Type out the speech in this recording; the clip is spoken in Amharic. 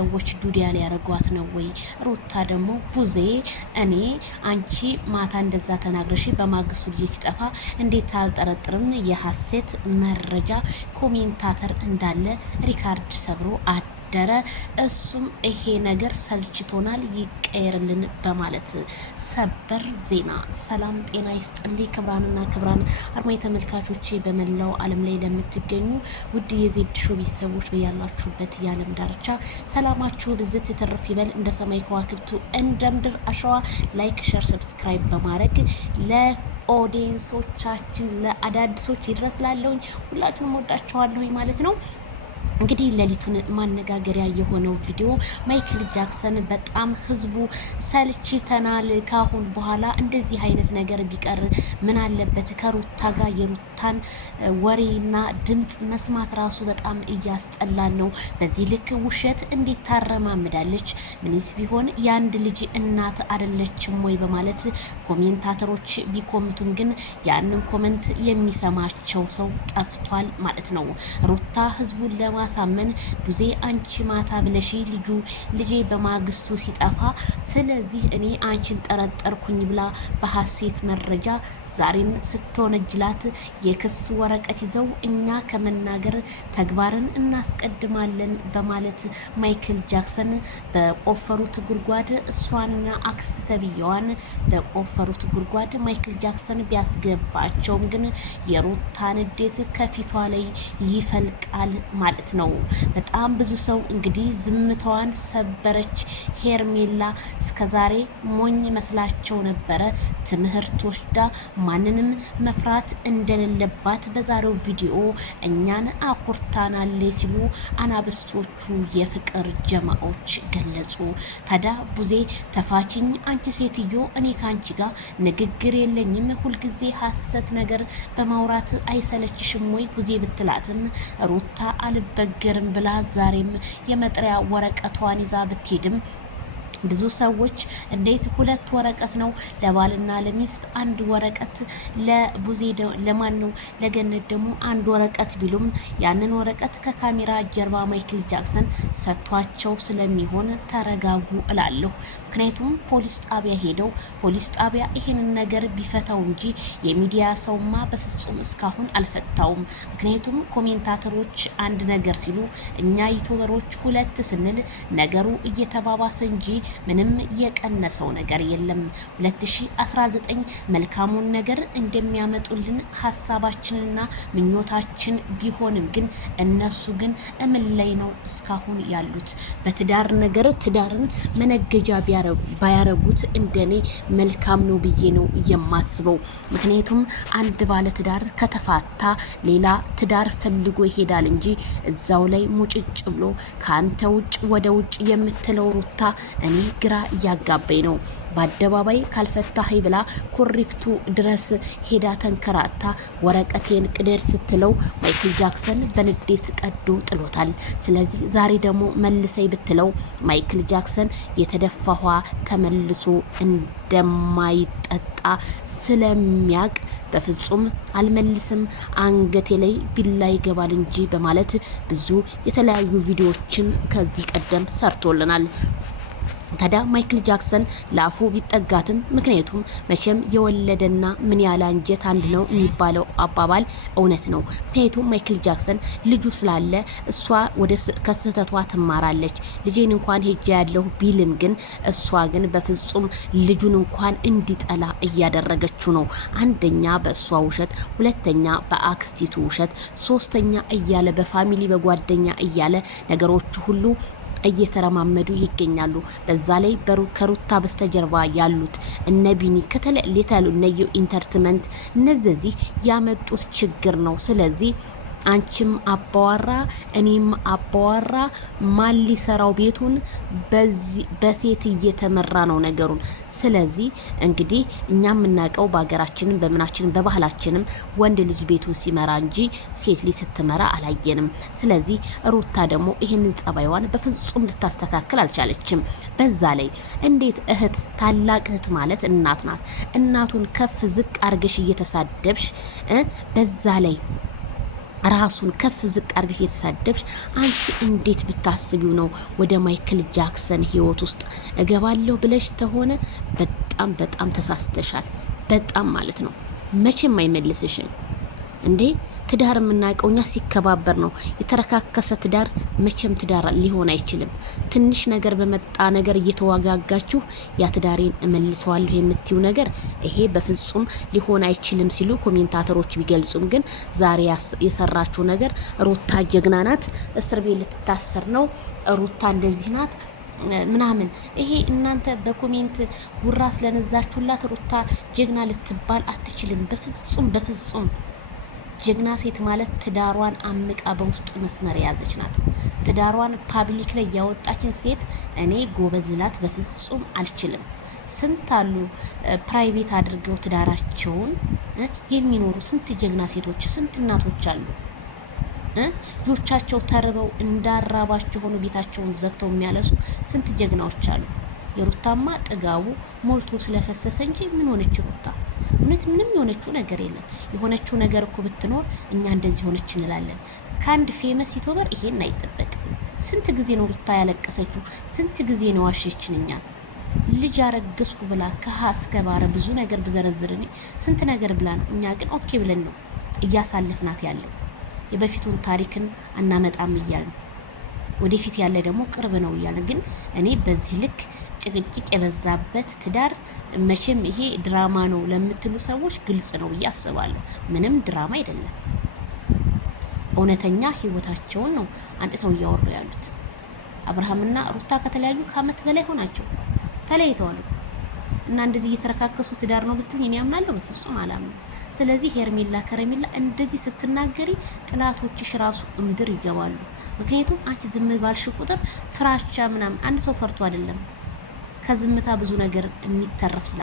ሰዎች ዱዲያ ሊያረጓት ነው ወይ? ሩታ ደግሞ ቡዜ እኔ አንቺ ማታ እንደዛ ተናግረሽ በማግስቱ ልጅ ሲጠፋ እንዴት አልጠረጥርም? የሐሰት መረጃ ኮሜንታተር እንዳለ ሪካርድ ሰብሮ ደረ እሱም ይሄ ነገር ሰልችቶናል ይቀየርልን በማለት ሰበር ዜና። ሰላም ጤና ይስጥልኝ ክብራንና ክብራን አድማጭ ተመልካቾቼ በመላው ዓለም ላይ ለምትገኙ ውድ የዜድ ሾው ቤተሰቦች በያላችሁበት የዓለም ዳርቻ ሰላማችሁ ብዝት ትርፍ ይበል እንደ ሰማይ ከዋክብቱ እንደ ምድር አሸዋ። ላይክ ሼር ሰብስክራይብ በማድረግ ለኦዲየንሶቻችን ለአዳዲሶች ይድረስላለሁኝ። ሁላችሁንም ወዳችኋለሁኝ ማለት ነው። እንግዲህ ሌሊቱን ማነጋገሪያ የሆነው ቪዲዮ ማይክል ጃክሰን በጣም ህዝቡ ሰልችተናል፣ ካሁን በኋላ እንደዚህ አይነት ነገር ቢቀር ምን አለበት? ከሩታ ጋር የሩታን ወሬና ድምጽ መስማት ራሱ በጣም እያስጠላን ነው። በዚህ ልክ ውሸት እንዴት ታረማምዳለች? ምንስ ቢሆን የአንድ ልጅ እናት አይደለችም ወይ? በማለት ኮሜንታተሮች ቢኮምቱም ግን ያንን ኮመንት የሚሰማቸው ሰው ጠፍቷል ማለት ነው። ሩታ ህዝቡን ለማሳመን ቡዜ አንቺ ማታ ብለሽ ልጄ በማግስቱ ሲጠፋ ስለዚህ እኔ አንቺን ጠረጠርኩኝ ብላ በሐሰት መረጃ ዛሬም ስትወነጅላት የክስ ወረቀት ይዘው እኛ ከመናገር ተግባርን እናስቀድማለን በማለት ማይክል ጃክሰን በቆፈሩት ጉድጓድ እሷንና አክስት ተብየዋን በቆፈሩት ጉድጓድ ማይክል ጃክሰን ቢያስገባቸውም ግን የሩታ ንዴት ከፊቷ ላይ ይፈልቃል ማለት ነው። በጣም ብዙ ሰው እንግዲህ ዝምታዋን ሰበረች ሄርሜላ። እስከዛሬ ሞኝ መስላቸው ነበረ ትምህርት ወስዳ ማንንም መፍራት እንደሌለባት በዛሬው ቪዲዮ እኛን አኩርታናል ሲሉ አናብስቶቹ የፍቅር ጀማዎች ገለጹ። ታዲያ ቡዜ ተፋችኝ አንቺ ሴትዮ፣ እኔ ካንቺ ጋር ንግግር የለኝም፣ ሁልጊዜ ሐሰት ነገር በማውራት አይሰለችሽም ወይ ቡዜ ብትላትም ሩታ አልበገርም ብላ ዛሬም የመጥሪያ ወረቀቷን ይዛ ብትሄድም ብዙ ሰዎች እንዴት ሁለት ወረቀት ነው ለባልና ለሚስት አንድ ወረቀት ለቡዜ ለማን ነው ለገነት ደግሞ አንድ ወረቀት ቢሉም ያንን ወረቀት ከካሜራ ጀርባ ማይክል ጃክሰን ሰጥቷቸው ስለሚሆን ተረጋጉ እላለሁ። ምክንያቱም ፖሊስ ጣቢያ ሄደው ፖሊስ ጣቢያ ይሄንን ነገር ቢፈታው እንጂ የሚዲያ ሰውማ በፍጹም እስካሁን አልፈታውም። ምክንያቱም ኮሜንታተሮች አንድ ነገር ሲሉ እኛ ዩቲዩበሮች ሁለት ስንል ነገሩ እየተባባሰ እንጂ ምንም የቀነሰው ነገር የለም። 2019 መልካሙን ነገር እንደሚያመጡልን ሀሳባችንና ምኞታችን ቢሆንም ግን እነሱ ግን እምን ላይ ነው እስካሁን ያሉት? በትዳር ነገር ትዳርን መነገጃ ባያረጉት እንደኔ መልካም ነው ብዬ ነው የማስበው። ምክንያቱም አንድ ባለ ትዳር ከተፋታ ሌላ ትዳር ፈልጎ ይሄዳል እንጂ እዛው ላይ ሙጭጭ ብሎ ካንተ ውጭ ወደ ውጭ የምትለው ሩታ እኔ ግራ እያጋባኝ ነው። በአደባባይ ካልፈታህ ብላ ኩሪፍቱ ድረስ ሄዳ ተንከራታ ወረቀቴን ቅደር ስትለው ማይክል ጃክሰን በንዴት ቀዶ ጥሎታል። ስለዚህ ዛሬ ደግሞ መልሰይ ብትለው ማይክል ጃክሰን የተደፋኋ ተመልሶ እንደማይጠጣ ስለሚያቅ በፍጹም አልመልስም፣ አንገቴ ላይ ቢላ ይገባል እንጂ በማለት ብዙ የተለያዩ ቪዲዮዎችን ከዚህ ቀደም ሰርቶልናል። ታዲያ ማይክል ጃክሰን ላፉ ቢጠጋትም ምክንያቱም መቼም የወለደና ምን ያለ አንጀት አንድ ነው የሚባለው አባባል እውነት ነው። ምክንያቱም ማይክል ጃክሰን ልጁ ስላለ እሷ ወደ ከስህተቷ ትማራለች። ልጄን እንኳን ሄጃ ያለሁ ቢልም ግን እሷ ግን በፍጹም ልጁን እንኳን እንዲጠላ እያደረገችው ነው። አንደኛ በእሷ ውሸት፣ ሁለተኛ በአክስቲቱ ውሸት፣ ሶስተኛ እያለ በፋሚሊ በጓደኛ እያለ ነገሮቹ ሁሉ እየተረማመዱ ይገኛሉ። በዛ ላይ ከሩታ በስተጀርባ ያሉት እነ ቢኒ ከተለያዩ እነ ኢንተርቴንመንት እነዚህ ያመጡት ችግር ነው። ስለዚህ አንቺም አባዋራ እኔም አባዋራ ማን ሊሰራው ቤቱን በሴት እየተመራ ነው ነገሩን። ስለዚህ እንግዲህ እኛ የምናውቀው በሀገራችንም በምናችንም በባህላችንም ወንድ ልጅ ቤቱን ሲመራ እንጂ ሴት ልጅ ስትመራ አላየንም። ስለዚህ ሩታ ደግሞ ይህንን ጸባይዋን በፍጹም ልታስተካክል አልቻለችም። በዛ ላይ እንዴት እህት ታላቅ እህት ማለት እናት ናት። እናቱን ከፍ ዝቅ አርገሽ እየተሳደብሽ በዛ ላይ ራሱን ከፍ ዝቅ አድርገሽ የተሳደብሽ አንቺ እንዴት ብታስቢው ነው ወደ ማይክል ጃክሰን ህይወት ውስጥ እገባለሁ ብለሽ ተሆነ በጣም በጣም ተሳስተሻል። በጣም ማለት ነው። መቼም አይመልስሽም እንዴ። ትዳር የምናውቀው እኛ ሲከባበር ነው። የተረካከሰ ትዳር መቼም ትዳር ሊሆን አይችልም። ትንሽ ነገር በመጣ ነገር እየተዋጋጋችሁ ያ ትዳሬን እመልሰዋለሁ የምትዩ ነገር ይሄ በፍጹም ሊሆን አይችልም ሲሉ ኮሜንታተሮች ቢገልጹም ግን ዛሬ የሰራችው ነገር ሩታ ጀግና ናት፣ እስር ቤት ልትታሰር ነው፣ ሩታ እንደዚህ ናት ምናምን ይሄ እናንተ በኮሜንት ጉራ ስለነዛችሁላት ሩታ ጀግና ልትባል አትችልም። በፍጹም በፍጹም። ጀግና ሴት ማለት ትዳሯን አምቃ በውስጥ መስመር የያዘች ናት። ትዳሯን ፓብሊክ ላይ ያወጣችን ሴት እኔ ጎበዝ ልላት በፍጹም አልችልም። ስንት አሉ ፕራይቬት አድርገው ትዳራቸውን የሚኖሩ ስንት ጀግና ሴቶች፣ ስንት እናቶች አሉ። ልጆቻቸው ተርበው እንዳራባቸው ሆኖ ቤታቸውን ዘግተው የሚያለሱ ስንት ጀግናዎች አሉ። የሩታማ ጥጋቡ ሞልቶ ስለፈሰሰ እንጂ ምን ሆነች ሩታ? እውነት ምንም የሆነችው ነገር የለም። የሆነችው ነገር እኮ ብትኖር እኛ እንደዚህ ሆነች እንላለን። ከአንድ ፌመስ ዩቲዩበር ይሄን አይጠበቅም። ስንት ጊዜ ነው ሩታ ያለቀሰችው? ስንት ጊዜ ነው ዋሸችን? እኛ ልጅ አረገዝኩ ብላ ከሀ እስከ ባረ ብዙ ነገር ብዘረዝርኔ ስንት ነገር ብላ ነው። እኛ ግን ኦኬ ብለን ነው እያሳለፍናት ያለው። የበፊቱን ታሪክን አናመጣም እያልን ወደፊት ያለ ደግሞ ቅርብ ነው እያልን ግን እኔ በዚህ ልክ ጭቅጭቅ የበዛበት ትዳር መቼም ይሄ ድራማ ነው ለምትሉ ሰዎች ግልጽ ነው ብዬ አስባለሁ። ምንም ድራማ አይደለም። እውነተኛ ህይወታቸውን ነው አንጥተው እያወሩ ያሉት። አብርሃምና ሩታ ከተለያዩ ከአመት በላይ ሆናቸው፣ ተለያይተዋል እና እንደዚህ እየተረካከሱ ትዳር ነው ብትሉኝ እኔ አምናለሁ? በፍጹም አላምንም። ስለዚህ ሄርሜላ ከረሜላ እንደዚህ ስትናገሪ ጥላቶችሽ ራሱ እምድር ይገባሉ። ምክንያቱም አንቺ ዝም ባልሽ ቁጥር ፍራቻ ምናምን፣ አንድ ሰው ፈርቶ አይደለም ከዝምታ ብዙ ነገር የሚተረፍ